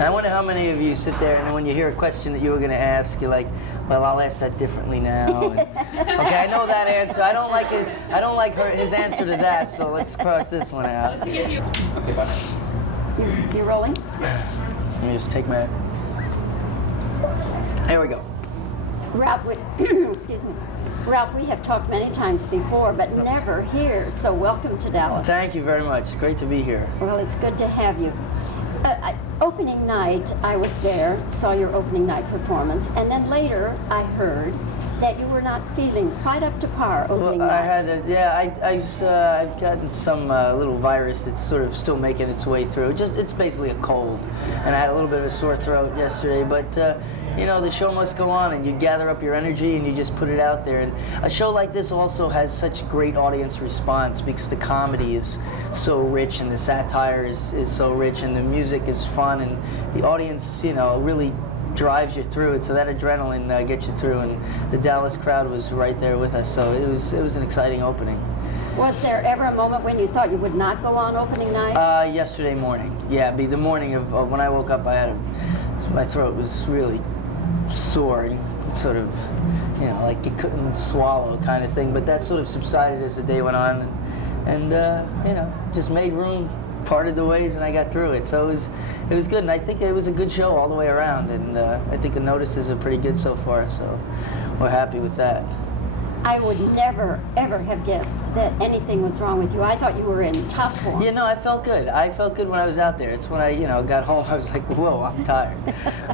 I wonder how many of you sit there and when you hear a question that you were going to ask, you're like, well, I'll ask that differently now. And, okay, I know that answer. I don't like it. I don't like his answer to that. So let's cross this one out. Okay, bye. You're rolling? Let me just take my. Here we go. Ralph, excuse me. Ralph, we have talked many times before, but never here. So welcome to Dallas. Thank you very much. It's great to be here. Well, it's good to have you. Opening night, I was there, saw your opening night performance, and then later I heard that you were not feeling quite up to par opening night. I had I've gotten some little virus that's sort of still making its way through. It's basically a cold, and I had a little bit of a sore throat yesterday, but you know, the show must go on, and you gather up your energy and you just put it out there. And a show like this also has such great audience response because the comedy is so rich and the satire is so rich and the music is fun and the audience, you know, really drives you through it. So that adrenaline gets you through, and the Dallas crowd was right there with us. So it was an exciting opening. Was there ever a moment when you thought you would not go on opening night? Yesterday morning. Yeah, the morning of when I woke up, my throat was really sore and sort of, you know, like you couldn't swallow kind of thing, but that sort of subsided as the day went on, and you know, just made room, parted the ways, and I got through it. So it was good, and I think it was a good show all the way around, and I think the notices are pretty good so far, so we're happy with that. I would never, ever have guessed that anything was wrong with you. I thought you were in top form. Yeah, no, I felt good. I felt good when I was out there. It's when I, you know, got home, I was like, whoa, I'm tired.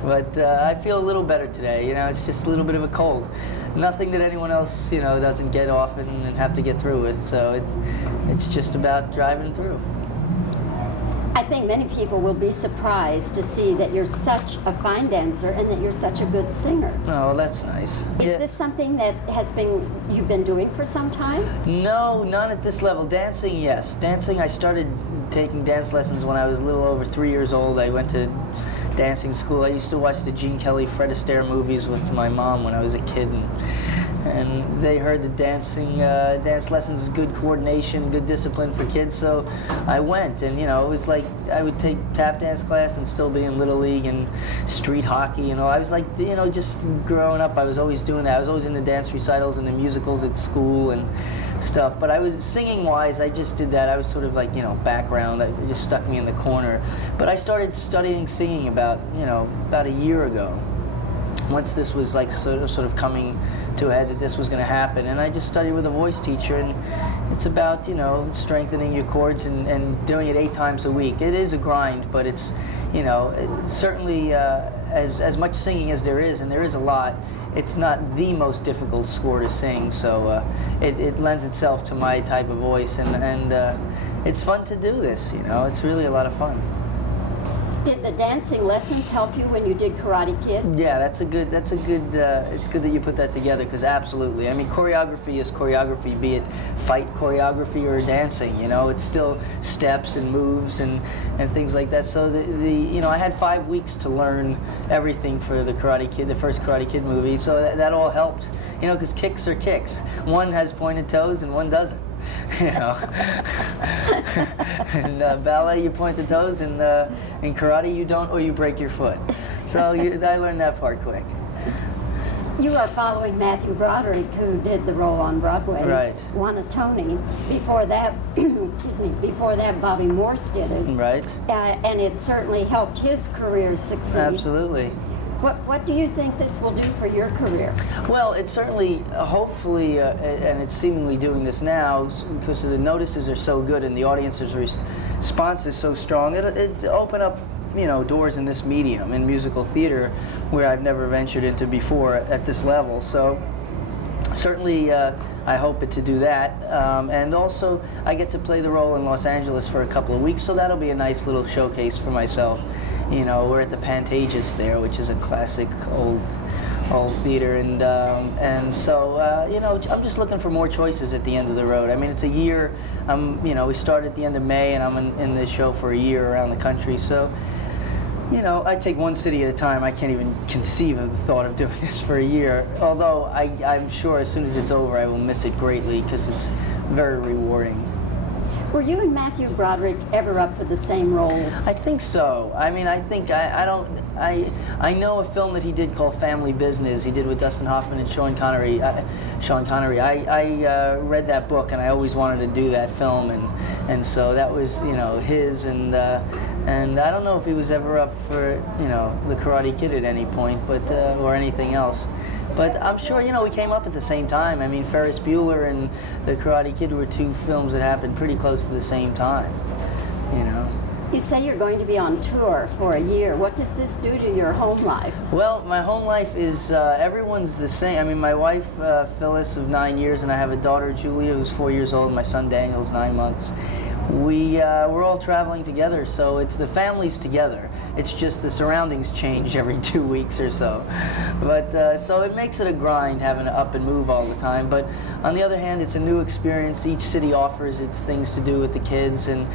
But I feel a little better today. You know, it's just a little bit of a cold. Nothing that anyone else, you know, doesn't get often and have to get through with. So it's just about driving through. I think many people will be surprised to see that you're such a fine dancer and that you're such a good singer. Oh, that's nice. Is this something that you've been doing for some time? No, not at this level. Dancing, yes. Dancing, I started taking dance lessons when I was a little over 3 years old. I went to dancing school. I used to watch the Gene Kelly, Fred Astaire movies with my mom when I was a kid, and they heard that dance lessons is good coordination, good discipline for kids, so I went, and you know, it was like I would take tap dance class and still be in Little League and street hockey, you know. I was like, you know, just growing up, I was always doing that. I was always in the dance recitals and the musicals at school and stuff, but I was singing-wise, I just did that. I was sort of like, you know, background, that just stuck me in the corner. But I started studying singing about a year ago, once this was like sort of coming to a head that this was going to happen, and I just studied with a voice teacher, and it's about, you know, strengthening your chords and doing it 8 times a week. It is a grind, but it's, you know, it's certainly as much singing as there is, and there is a lot, it's not the most difficult score to sing, so it lends itself to my type of voice, and it's fun to do this, you know, it's really a lot of fun. Did the dancing lessons help you when you did Karate Kid? Yeah, it's good that you put that together, because absolutely. I mean, choreography is choreography, be it fight choreography or dancing, you know, it's still steps and moves and things like that. So you know, I had 5 weeks to learn everything for the Karate Kid, the first Karate Kid movie, so that all helped, you know, because kicks are kicks. One has pointed toes and one doesn't. You know, in ballet you point the toes, and in karate you don't, or you break your foot. So I learned that part quick. You are following Matthew Broderick, who did the role on Broadway. Right. Won a Tony. Before that, excuse me. Before that, Bobbie Morse did it. Right. And it certainly helped his career succeed. Absolutely. What do you think this will do for your career? Well, it certainly, hopefully, and it's seemingly doing this now, because the notices are so good and the audience's response is so strong, it open up, you know, doors in this medium, in musical theater, where I've never ventured into before at this level. So certainly I hope it to do that. And also, I get to play the role in Los Angeles for a couple of weeks, so that'll be a nice little showcase for myself. You know, we're at the Pantages there, which is a classic old theater, and so you know, I'm just looking for more choices at the end of the road. I mean, it's a year. You know, we started at the end of May, and I'm in this show for a year around the country. So, you know, I take one city at a time. I can't even conceive of the thought of doing this for a year. Although I'm sure as soon as it's over, I will miss it greatly because it's very rewarding. Were you and Matthew Broderick ever up for the same roles? I think so. I mean, I think I know a film that he did called Family Business. He did with Dustin Hoffman and Sean Connery. I read that book, and I always wanted to do that film, and so that was his, and I don't know if he was ever up for The Karate Kid at any point, but or anything else. But I'm sure, we came up at the same time. I mean, Ferris Bueller and The Karate Kid were two films that happened pretty close to the same time, You say you're going to be on tour for a year. What does this do to your home life? Well, my home life is, everyone's the same. I mean, my wife, Phyllis, of 9 years, and I have a daughter, Julia, who's 4 years old, and my son, Daniel's 9 months. We're all traveling together, so it's the families together. It's just the surroundings change every 2 weeks or so. But so it makes it a grind having to up and move all the time. But on the other hand, it's a new experience. Each city offers its things to do with the kids, and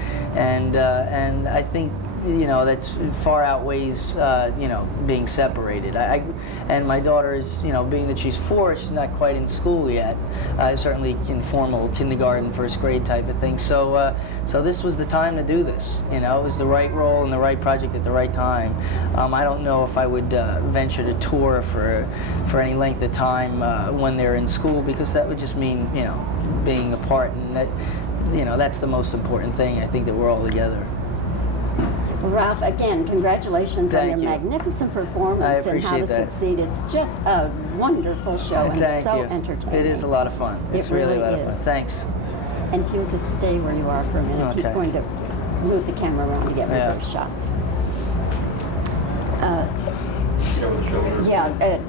I think that's far outweighs being separated. And my daughter is being that she's 4, she's not quite in school yet, certainly in formal kindergarten, first grade type of thing. So so this was the time to do this. It was the right role and the right project at the right time. I don't know if I would venture to tour for any length of time when they're in school, because that would just mean being apart, and that that's the most important thing. I think that we're all together. Ralph, again, congratulations on your Thank you. magnificent performance and How to that. Succeed. It's just a wonderful show and Thank so you. entertaining. It is a lot of fun. It's It really really a lot of is. fun. Thanks. And if you'll just stay where you are for a minute, he's Okay. going to move the camera around to get rid Yeah. of those shots.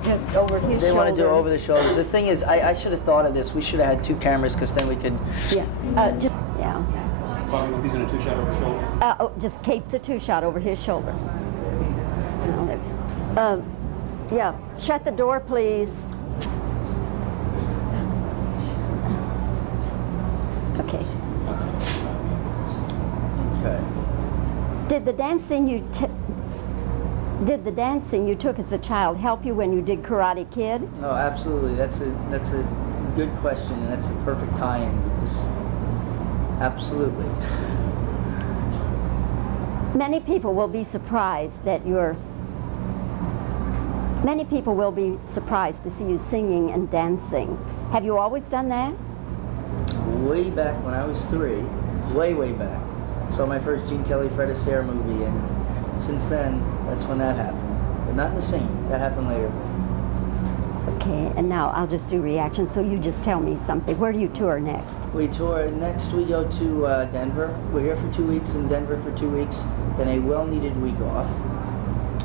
Just over his They shoulder. want to do over the shoulders. The thing is, I should have thought of this. We should have had 2 cameras, because then we could. Yeah. Yeah. Bobbie, he's in a 2-shot over his shoulder. Just keep the 2-shot over his shoulder. Yeah. Shut the door, please. Okay. Okay. Did the dancing you took as a child help you when you did Karate Kid? No, absolutely. That's a good question, and that's the perfect tie-in, because absolutely. Many people will be surprised to see you singing and dancing. Have you always done that? Way back when I was 3, way back, saw my first Gene Kelly, Fred Astaire movie, and since then, that's when that happened. But not in the scene. That happened later. Okay, and now I'll just do reactions, so you just tell me something. Where do you tour next? We tour next. We go to Denver. We're here for 2 weeks, in Denver for 2 weeks, then a well-needed week off.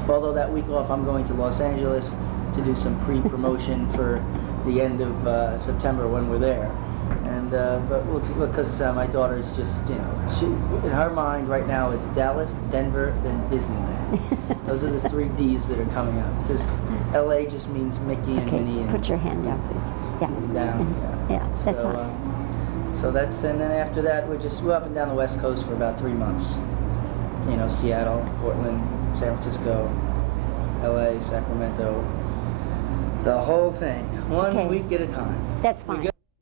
Although that week off, I'm going to Los Angeles to do some pre-promotion for the end of September when we're there. And but because my daughter's just, she, in her mind right now, it's Dallas, Denver, then Disneyland. Those are the 3 Ds that are coming up, because LA just means Mickey and Okay, Minnie and put your hand down, please. Yeah. down. Yeah, that's so, fine. So that's, and then after that, we're up and down the West Coast for about 3 months. Seattle, Portland, San Francisco, LA, Sacramento, the whole thing, one Okay. week at a time. That's fine.